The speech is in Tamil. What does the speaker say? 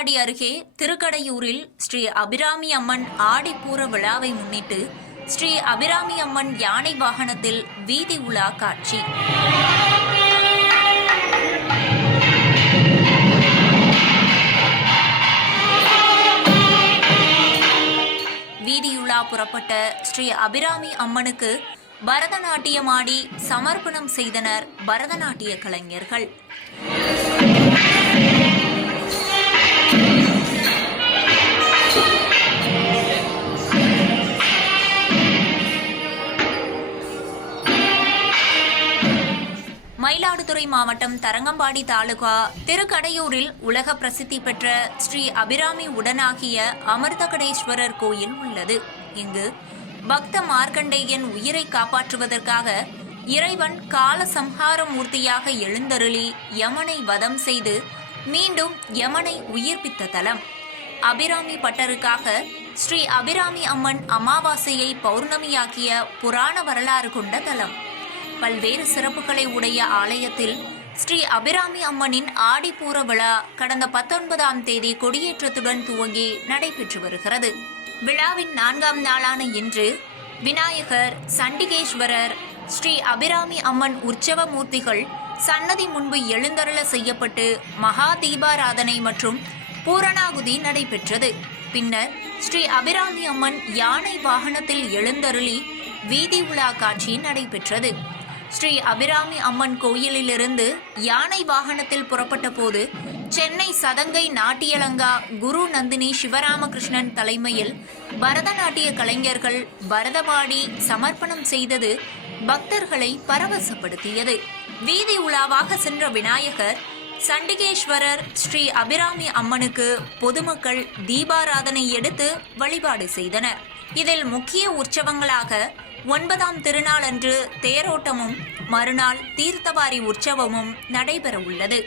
தரங்கம்பாடி அருகே திருக்கடையூரில் ஸ்ரீ அபிராமி அம்மன் ஆடிப்பூர விழாவை முன்னிட்டு ஸ்ரீ அபிராமி அம்மன் யானை வாகனத்தில் வீதி உலா காட்சி. வீதியுலா புறப்பட்ட ஸ்ரீ அபிராமி அம்மனுக்கு பரதநாட்டியமாடி சமர்ப்பணம் செய்தனர் பரதநாட்டிய கலைஞர்கள். மயிலாடுதுறை மாவட்டம் தரங்கம்பாடி தாலுகா திருக்கடையூரில் உலக பிரசித்தி பெற்ற ஸ்ரீ அபிராமி உடனாகிய அமிர்தகடேஸ்வரர் கோயில் உள்ளது. இங்கு பக்த மார்க்கண்டேயன் உயிரை காப்பாற்றுவதற்காக இறைவன் கால சம்ஹார மூர்த்தியாக எழுந்தருளி யமனை வதம் செய்து மீண்டும் யமனை உயிர்ப்பித்த தலம். அபிராமி பட்டருக்காக ஸ்ரீ அபிராமி அம்மன் அமாவாசையை பௌர்ணமியாக்கிய புராண வரலாறு கொண்ட தலம். பல்வேறு சிறப்புகளை உடைய ஆலயத்தில் ஸ்ரீ அபிராமி அம்மனின் ஆடிப்பூர விழா கடந்த பத்தொன்பதாம் தேதி கொடியேற்றத்துடன் துவங்கி நடைபெற்று வருகிறது. விழாவின் நான்காம் நாளான இன்று விநாயகர் சண்டிகேஸ்வரர் ஸ்ரீ அபிராமி அம்மன் உற்சவ மூர்த்திகள் சன்னதி முன்பு எழுந்தருள செய்யப்பட்டு மகா தீபாராதனை மற்றும் பூரணாகுதி நடைபெற்றது. பின்னர் ஸ்ரீ அபிராமி அம்மன் யானை வாகனத்தில் எழுந்தருளி வீதி உலா காட்சி நடைபெற்றது. ஸ்ரீ அபிராமி அம்மன் கோயிலிலிருந்து யானை வாகனத்தில் புறப்பட்ட போது சென்னை சதங்கை நாட்டியலங்கா குரு நந்தினி சிவராமகிருஷ்ணன் தலைமையில் பரதநாட்டிய கலைஞர்கள் பரதபாடி சமர்ப்பணம் செய்தது பக்தர்களை பரவசப்படுத்தியது. வீதி உலாவாக சென்ற விநாயகர் சண்டிகேஸ்வரர் ஸ்ரீ அபிராமி அம்மனுக்கு பொதுமக்கள் தீபாராதனை எடுத்து வழிபாடு செய்தனர். இதில் முக்கிய உற்சவங்களாக ஒன்பதாம் திருநாள் அன்று தேரோட்டமும் மறுநாள் தீர்த்தவாரி உற்சவமும் நடைபெற உள்ளது